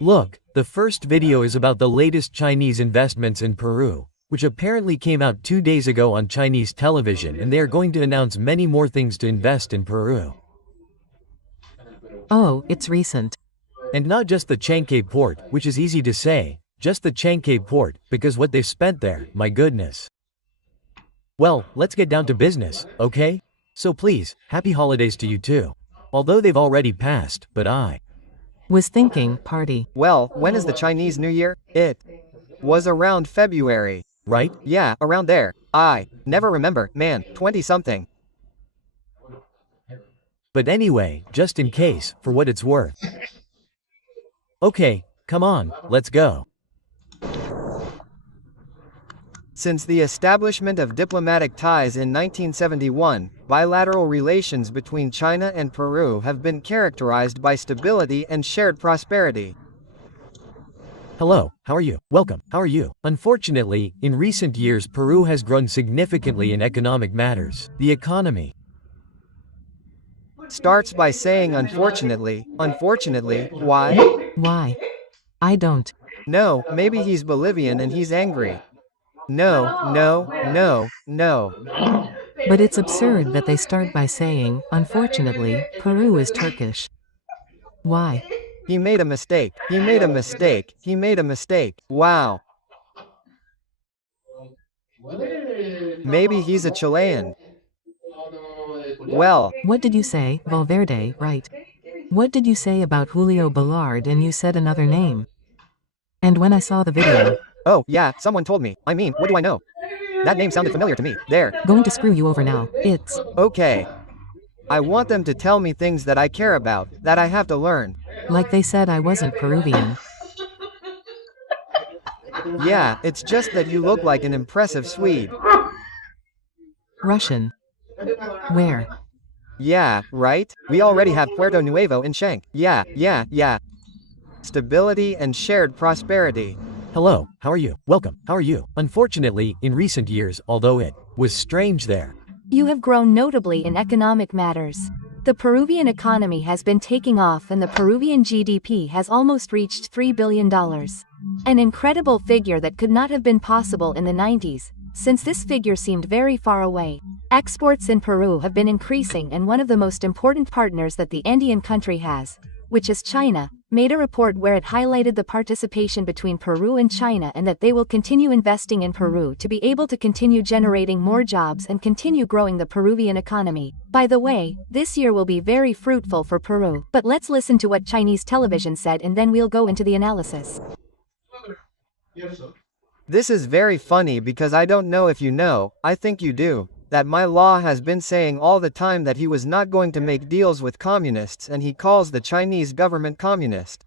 Look, the first video is about the latest Chinese investments in Peru, which apparently came out 2 days ago on Chinese television, and they are going to announce many more things to invest in Peru. Oh, it's recent. And not just the Chancay port, which is easy to say, just the Chancay port, because what they've spent there, my goodness. Well, let's get down to business, okay? So please, happy holidays to you too. Although they've already passed, but I Was thinking, party. Well, when is the Chinese New Year? It was around February. right? Yeah, around there. I never remember, man, 20-something. But anyway, just in case, for what it's worth. Okay, come on, let's go. Since the establishment of diplomatic ties in 1971, bilateral relations between China and Peru have been characterized by stability and shared prosperity. Hello, how are you? Welcome, how are you? Unfortunately, in recent years Peru has grown significantly in economic matters. The economy Starts by saying unfortunately, why? Why? I don't. No, maybe he's Bolivian and he's angry. No. But it's absurd that they start by saying, unfortunately, Peru is Turkish. Why? He made a mistake. Wow. Maybe he's a Chilean. Well, What did you say, Valverde, right? What did you say about Julio Ballard and you said another name? And when I saw the video, oh yeah, someone told me. I mean, what do I know? That name sounded familiar to me. There. going to screw you over now, it's... Okay. I want them to tell me things that I care about, that I have to learn. Like they said I wasn't Peruvian. Yeah, it's just that you look like an impressive Swede. Russian. Where? Yeah, right? We already have Puerto Nuevo in Shank. Yeah. Stability and shared prosperity. Hello, how are you? Welcome, how are you? Unfortunately, in recent years, although it was strange there. You have grown notably in economic matters. The Peruvian economy has been taking off and the Peruvian GDP has almost reached $3 billion. An incredible figure that could not have been possible in the 90s, since this figure seemed very far away. Exports in Peru have been increasing, and one of the most important partners that the Andean country has, which is China, made a report where it highlighted the participation between Peru and China and that they will continue investing in Peru to be able to continue generating more jobs and continue growing the Peruvian economy. By the way, this year will be very fruitful for Peru. But let's listen to what Chinese television said and then we'll go into the analysis. This is very funny because I don't know if you know, I think you do, that my law has been saying all the time that he was not going to make deals with communists, and he calls the Chinese government communist.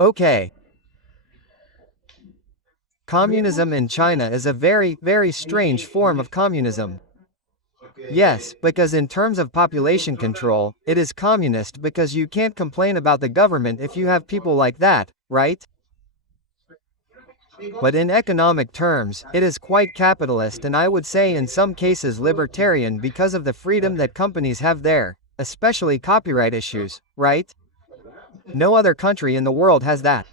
Okay. Communism in China is a very, very strange form of communism. Yes, because in terms of population control, it is communist because you can't complain about the government if you have people like that, right? But in economic terms, it is quite capitalist, and I would say in some cases libertarian because of the freedom that companies have there, especially copyright issues, right? No other country in the world has that.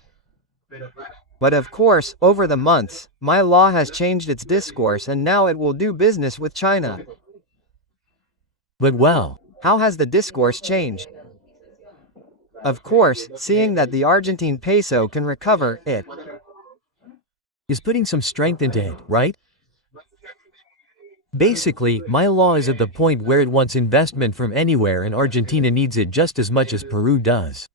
But of course, over the months, my law has changed its discourse and now it will do business with China. But well, How has the discourse changed? Of course, seeing that the Argentine peso can recover, it is putting some strength into it, right? Basically, my law is at the point where it wants investment from anywhere and Argentina needs it just as much as Peru does.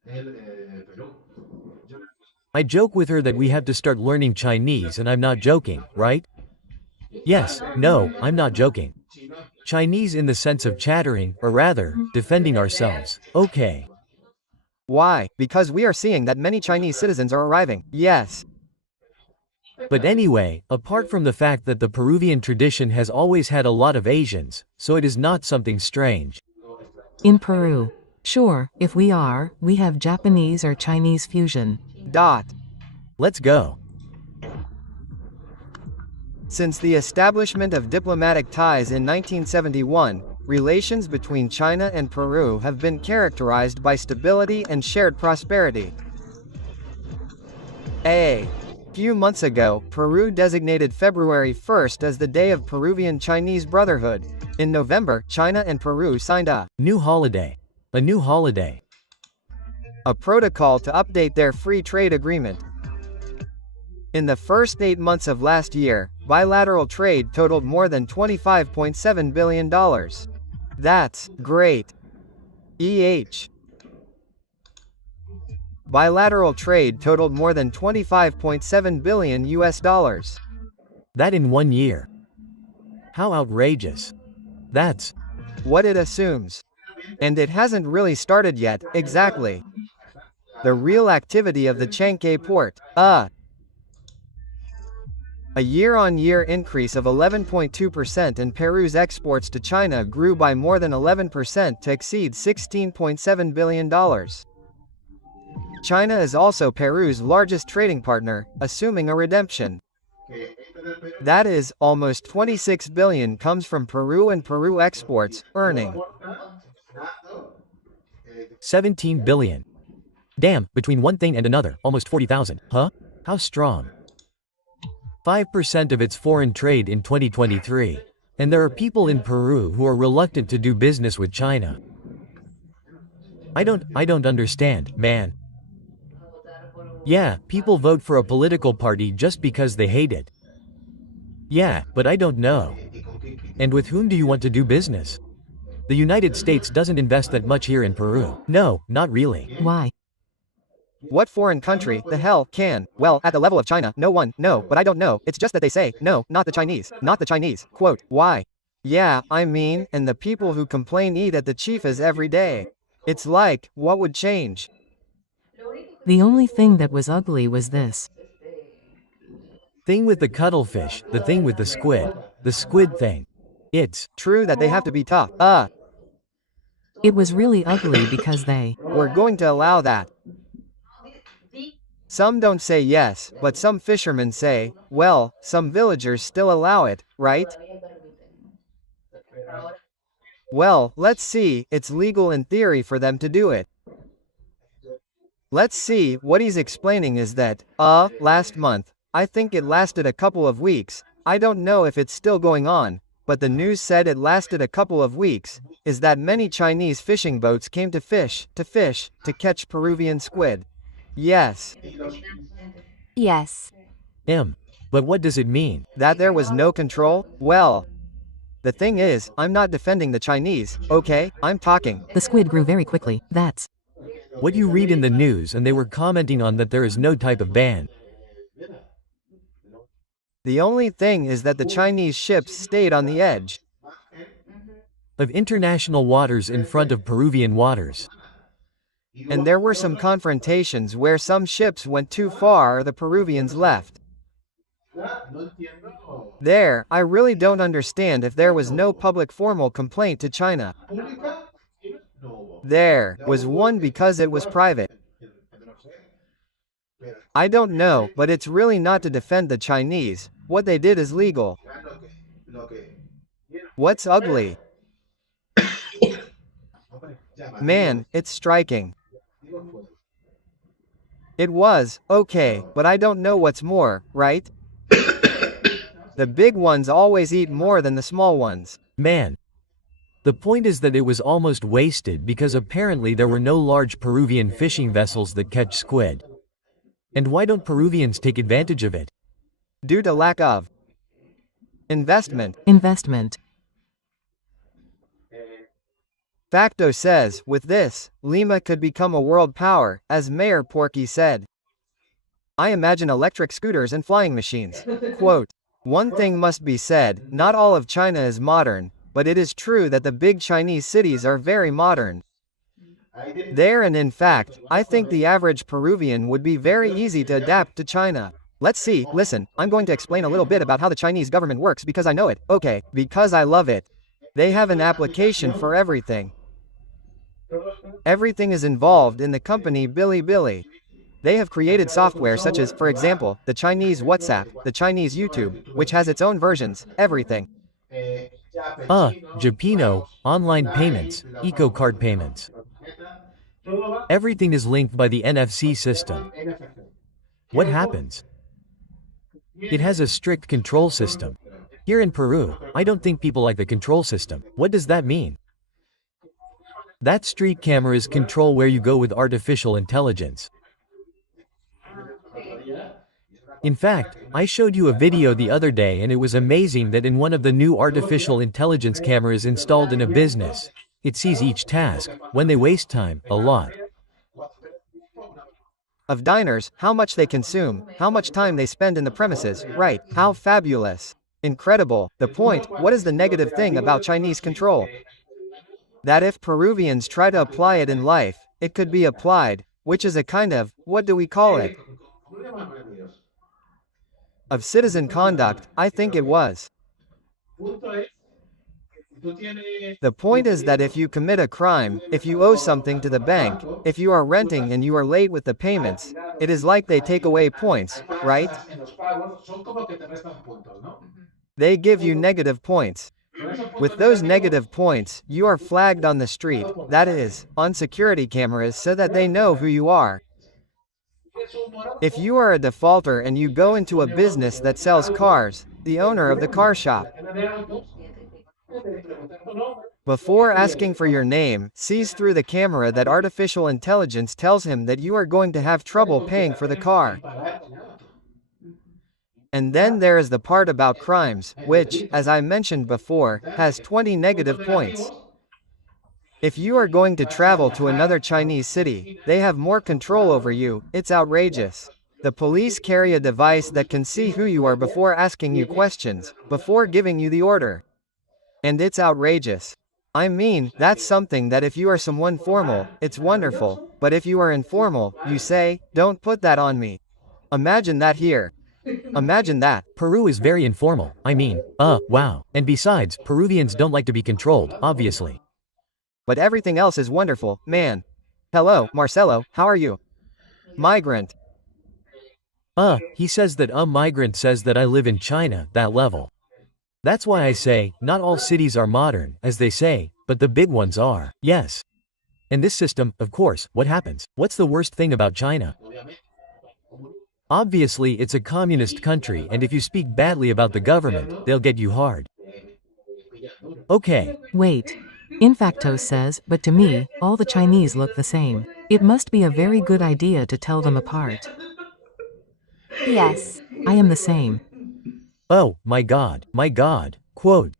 I joke with her that we have to start learning Chinese, and I'm not joking, right? Yes, no, I'm not joking. Chinese in the sense of chattering, or rather, defending ourselves. Okay. Why? Because we are seeing that many Chinese citizens are arriving. Yes. But anyway, apart from the fact that the Peruvian tradition has always had a lot of Asians, so it is not something strange. In Peru. Sure, if we have Japanese or Chinese fusion. Let's go. Since the establishment of diplomatic ties in 1971, relations between China and Peru have been characterized by stability and shared prosperity. A few months ago, Peru designated February 1st as the Day of Peruvian-Chinese Brotherhood. In November, China and Peru signed a new holiday. A new holiday. A protocol to update their free trade agreement. In the first 8 months of last year, bilateral trade totaled more than $25.7 billion. That's great. Bilateral trade totaled more than $25.7 billion US dollars. That in 1 year. How outrageous. That's what it assumes. And it hasn't really started yet, exactly. The real activity of the Chancay port, a year-on-year increase of 11.2%, and Peru's exports to China grew by more than 11% to exceed $16.7 billion. China is also Peru's largest trading partner, assuming a redemption. That is, almost $26 billion comes from Peru and Peru exports, earning $17 billion. Damn, between one thing and another, almost 40,000, huh? How strong. 5% of its foreign trade in 2023. And there are people in Peru who are reluctant to do business with China. I don't understand, man. Yeah, people vote for a political party just because they hate it. Yeah, but I don't know. And with whom do you want to do business? The United States doesn't invest that much here in Peru. No, not really. Why? What foreign country, the hell, can? Well, at the level of China, no one, no, but I don't know, it's just that they say, no, not the Chinese, not the Chinese, quote, why? Yeah, I mean, and the people who complain eat at the chiefas every day. It's like, what would change? The only thing that was ugly was this. Thing with the cuttlefish, the thing with the squid thing. It's true that they have to be tough. It was really ugly because they were going to allow that. Some don't say yes, but some fishermen say, well, some villagers still allow it, right? Well, let's see, it's legal in theory for them to do it. Let's see, what he's explaining is that, last month, I think it lasted a couple of weeks, I don't know if it's still going on, but the news said it lasted a couple of weeks, is that many Chinese fishing boats came to catch Peruvian squid. Yes. Yes. But what does it mean? That there was no control? Well, the thing is, I'm not defending the Chinese, okay? I'm talking. The squid grew very quickly, that's what you read in the news, and they were commenting on that there is no type of ban. The only thing is that the Chinese ships stayed on the edge of international waters in front of Peruvian waters. And there were some confrontations where some ships went too far or the Peruvians left. There, I really don't understand if there was no public formal complaint to China. There was one because it was private. I don't know, but it's really not to defend the Chinese. What they did is legal. What's ugly? Man, it's striking. It was, okay, but I don't know what's more, right? The big ones always eat more than the small ones. Man. The point is that it was almost wasted because apparently there were no large Peruvian fishing vessels that catch squid. And why don't Peruvians take advantage of it? Due to lack of investment. Facto says, with this, Lima could become a world power, as Mayor Porky said. I imagine electric scooters and flying machines. Quote, one thing must be said, not all of China is modern, but it is true that the big Chinese cities are very modern. There and in fact, I think the average Peruvian would be very easy to adapt to China. Let's see, listen, I'm going to explain a little bit about how the Chinese government works because I know it, okay, because I love it. They have an application for everything. Everything is involved in the company Bilibili. They have created software such as, for example, the Chinese WhatsApp, the Chinese YouTube, which has its own versions, everything. Japino, online payments, eco-card payments. Everything is linked by the NFC system. What happens? It has a strict control system. Here in Peru, I don't think people like the control system. What does that mean? That street cameras control where you go with artificial intelligence. In fact, I showed you a video the other day and it was amazing that in one of the new artificial intelligence cameras installed in a business, it sees each task, when they waste time, a lot. Of diners, how much they consume, how much time they spend in the premises, right? How fabulous. Incredible. The point, what is the negative thing about Chinese control? That if Peruvians try to apply it in life, it could be applied, which is a kind of, what do we call it? Of citizen conduct, I think it was. The point is that if you commit a crime, if you owe something to the bank, if you are renting and you are late with the payments, it is like they take away points, right? They give you negative points. With those negative points, you are flagged on the street, that is, on security cameras so that they know who you are. If you are a defaulter and you go into a business that sells cars, the owner of the car shop, before asking for your name, sees through the camera that artificial intelligence tells him that you are going to have trouble paying for the car. And then there is the part about crimes, which, as I mentioned before, has 20 negative points. If you are going to travel to another Chinese city, they have more control over you, it's outrageous. The police carry a device that can see who you are before asking you questions, before giving you the order. And it's outrageous. I mean, that's something that if you are someone formal, it's wonderful, but if you are informal, you say, don't put that on me. Imagine that here. Imagine that. Peru is very informal, I mean, wow. And besides, Peruvians don't like to be controlled, obviously. But everything else is wonderful, man. Hello, Marcelo, how are you? Migrant. He says that a migrant says that I live in China, that level. That's why I say, not all cities are modern, as they say, but the big ones are, yes. And this system, of course, what happens? What's the worst thing about China? Obviously, it's a communist country, and if you speak badly about the government, they'll get you hard. Okay. Wait. Infacto says, but to me, all the Chinese look the same. It must be a very good idea to tell them apart. Yes. I am the same. Oh, my God, quote.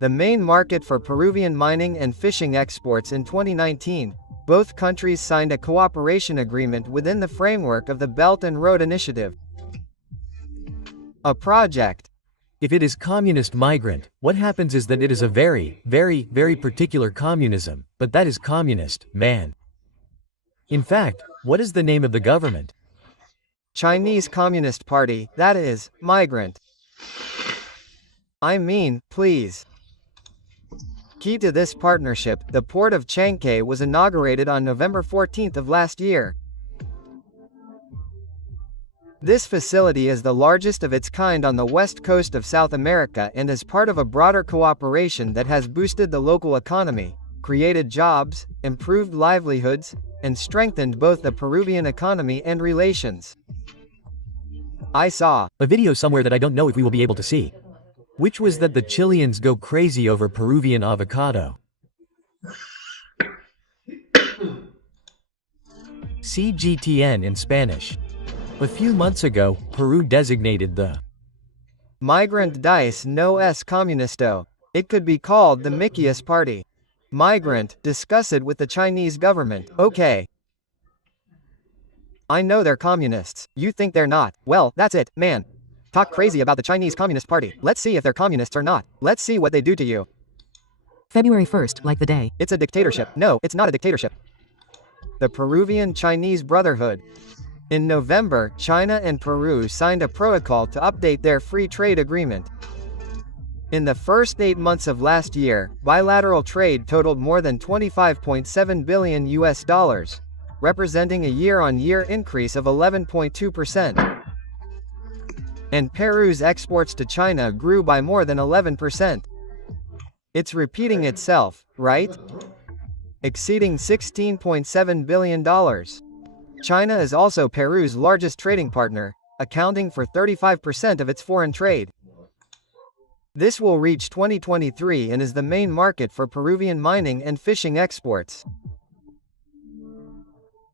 The main market for Peruvian mining and fishing exports in 2019, both countries signed a cooperation agreement within the framework of the Belt and Road Initiative. A project. If it is communist migrant, what happens is that it is a very, very, very particular communism, but that is communist, man. In fact, what is the name of the government? Chinese Communist Party, that is, migrant. I mean, please. Key to this partnership, the port of Chancay was inaugurated on November 14th of last year. This facility is the largest of its kind on the west coast of South America and is part of a broader cooperation that has boosted the local economy, created jobs, improved livelihoods, and strengthened both the Peruvian economy and relations. I saw a video somewhere that I don't know if we will be able to see, which was that the Chileans go crazy over Peruvian avocado. CGTN in Spanish. A few months ago, Peru designated the Migrant Dice No es Comunisto. It could be called the Mickey's Party. Migrant, discuss it with the Chinese government, okay. I know they're communists. You think they're not. Well, that's it, man. Talk crazy about the Chinese Communist Party. Let's see if they're communists or not. Let's see what they do to you. February 1st, like the day. It's a dictatorship. No, it's not a dictatorship. The Peruvian-Chinese Brotherhood. In November, China and Peru signed a protocol to update their free trade agreement. In the first 8 months of last year, bilateral trade totaled more than $25.7 billion, representing a year-on-year increase of 11.2%. And Peru's exports to China grew by more than 11%. It's repeating itself, right? Exceeding $16.7 billion. China is also Peru's largest trading partner, accounting for 35% of its foreign trade. This will reach 2023 and is the main market for Peruvian mining and fishing exports.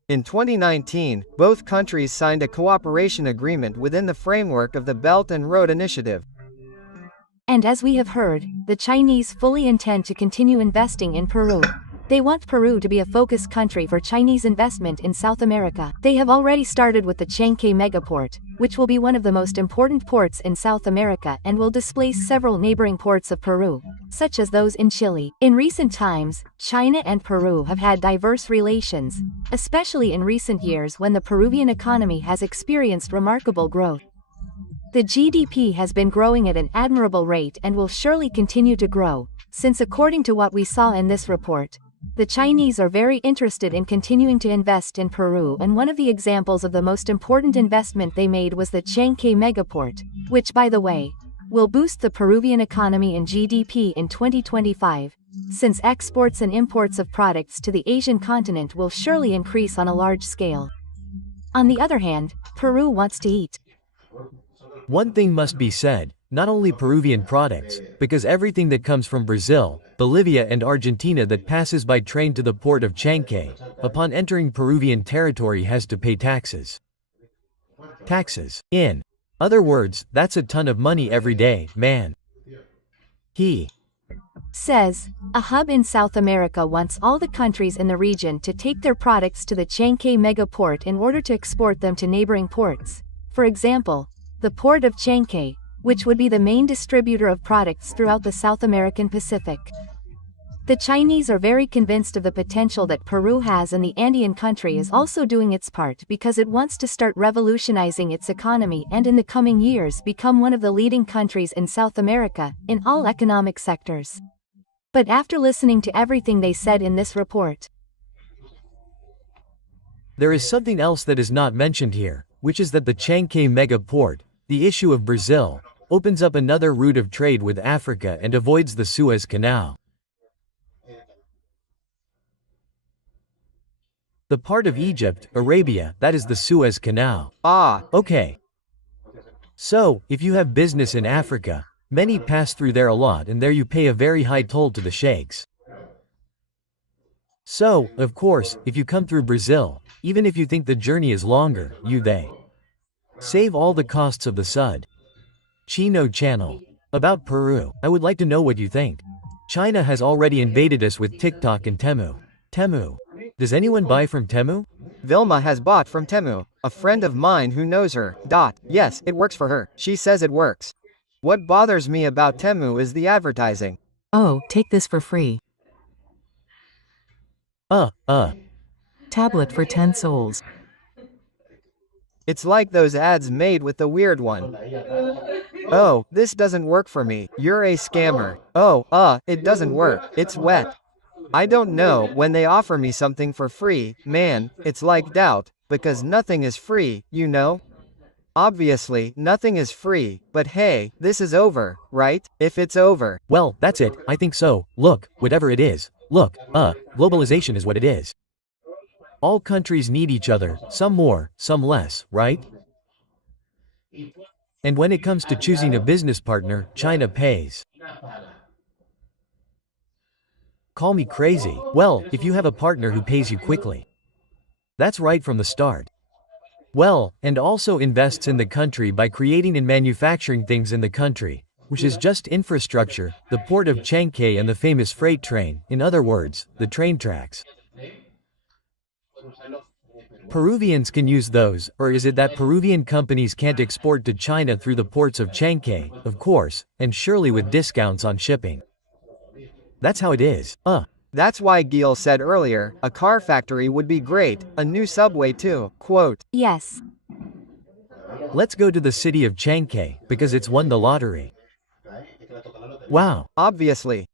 In 2019, both countries signed a cooperation agreement within the framework of the Belt and Road Initiative. And as we have heard, the Chinese fully intend to continue investing in Peru. They want Peru to be a focus country for Chinese investment in South America. They have already started with the Changke megaport, which will be one of the most important ports in South America and will displace several neighboring ports of Peru, such as those in Chile. In recent times, China and Peru have had diverse relations, especially in recent years when the Peruvian economy has experienced remarkable growth. The GDP has been growing at an admirable rate and will surely continue to grow, since according to what we saw in this report, the Chinese are very interested in continuing to invest in Peru, and one of the examples of the most important investment they made was the Changke megaport, which, by the way, will boost the Peruvian economy and GDP in 2025, since exports and imports of products to the Asian continent will surely increase on a large scale. On the other hand, Peru wants to eat. One thing must be said, not only Peruvian products, because everything that comes from Brazil, Bolivia and Argentina that passes by train to the port of Changke, upon entering Peruvian territory has to pay taxes. Taxes. In other words, that's a ton of money every day, man. He says, a hub in South America wants all the countries in the region to take their products to the Changke megaport in order to export them to neighboring ports. For example, the port of Changke, which would be the main distributor of products throughout the South American Pacific. The Chinese are very convinced of the potential that Peru has, and the Andean country is also doing its part because it wants to start revolutionizing its economy and in the coming years become one of the leading countries in South America, in all economic sectors. But after listening to everything they said in this report, there is something else that is not mentioned here, which is that the Changke mega port, the issue of Brazil, opens up another route of trade with Africa and avoids the Suez Canal. The part of Egypt, Arabia, that is the Suez Canal. Okay. So, if you have business in Africa, many pass through there a lot, and there you pay a very high toll to the sheikhs. So, of course, if you come through Brazil, even if you think the journey is longer, they save all the costs of the Sud Chino channel. About Peru, I would like to know what you think. China has already invaded us with TikTok and Temu. Temu. Does anyone buy from Temu? Vilma has bought from Temu. A friend of mine who knows her. Yes, it works for her. She says it works. What bothers me about Temu is the advertising. Oh, take this for free. Tablet for 10 souls. It's like those ads made with the weird one. Oh, this doesn't work for me. You're a scammer. Oh, it doesn't work. It's wet. I don't know, when they offer me something for free, man, it's like doubt, because nothing is free, you know? Obviously, nothing is free, but hey, this is over, right? If it's over. Well, that's it, I think so. Look, whatever it is. Look, globalization is what it is. All countries need each other, some more, some less, right? And when it comes to choosing a business partner, China pays. Call me crazy. Well, if you have a partner who pays you quickly. That's right from the start. Well, and also invests in the country by creating and manufacturing things in the country, which is just infrastructure, the port of Changke and the famous freight train, in other words, the train tracks. Peruvians can use those, or is it that Peruvian companies can't export to China through the ports of Changke, of course, and surely with discounts on shipping. That's how it is. That's why Gil said earlier, a car factory would be great, a new subway too, quote. Yes. Let's go to the city of Changke, because it's won the lottery. Wow. Obviously.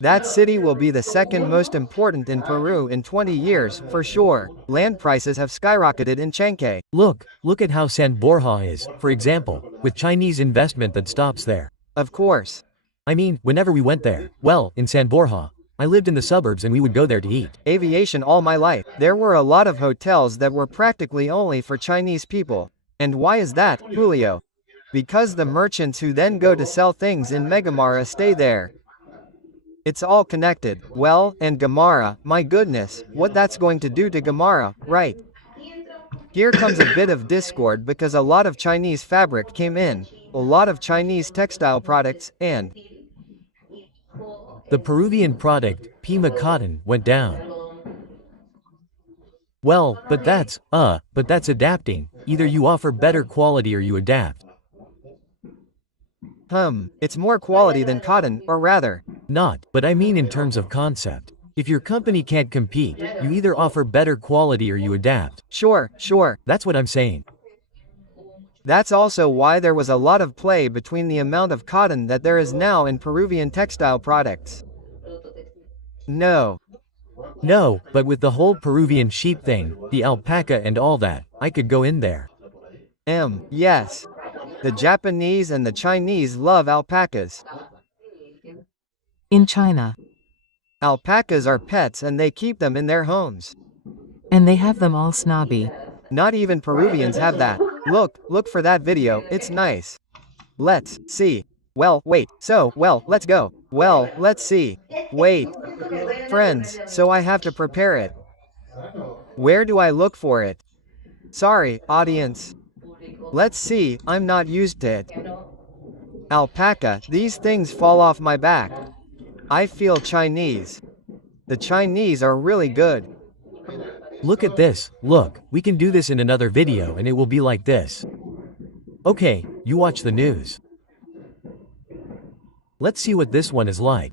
That city will be the second most important in Peru in 20 years, for sure. Land prices have skyrocketed in Chankay. Look at how San Borja is, for example, with Chinese investment that stops there. Of course. I mean, whenever we went there, well, in San Borja, I lived in the suburbs and we would go there to eat. Aviation all my life. There were a lot of hotels that were practically only for Chinese people. And why is that, Julio? Because the merchants who then go to sell things in Megamara stay there. It's all connected. Well, and Gamara, my goodness, what that's going to do to Gamara, right? Here comes a bit of discord because a lot of Chinese fabric came in, a lot of Chinese textile products, and the Peruvian product, Pima cotton, went down. Well, but that's adapting. Either you offer better quality or you adapt. It's more quality than cotton, or rather. Not, but I mean in terms of concept. If your company can't compete, you either offer better quality or you adapt. Sure. That's what I'm saying. That's also why there was a lot of play between the amount of cotton that there is now in Peruvian textile products. No, but with the whole Peruvian sheep thing, the alpaca and all that, I could go in there. Yes. The Japanese and the Chinese love alpacas. In China. Alpacas are pets and they keep them in their homes. And they have them all snobby. Not even Peruvians have that. Look for that video, it's nice. Let's see. Let's go. Let's see. Wait. Friends, so I have to prepare it. Where do I look for it? Sorry, audience. Let's see, I'm not used to it. Alpaca, these things fall off my back. I feel Chinese. The Chinese are really good. Look at this, look, we can do this in another video and it will be like this. Okay, you watch the news. Let's see what this one is like.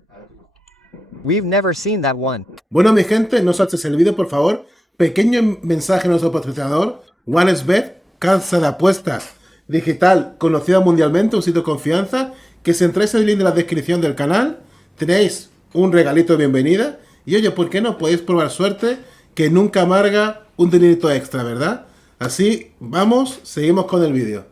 We've never seen that one. Bueno, mi gente, no saltes el vídeo, por favor. Pequeño mensaje a nuestro patrocinador, OneXBet, casa de apuestas digital conocida mundialmente, un sitio de confianza, que si entráis el link de la descripción del canal, tenéis un regalito de bienvenida, y oye, ¿por qué no? Podéis probar suerte, que nunca amarga un dinerito extra, ¿verdad? Así, vamos, seguimos con el vídeo.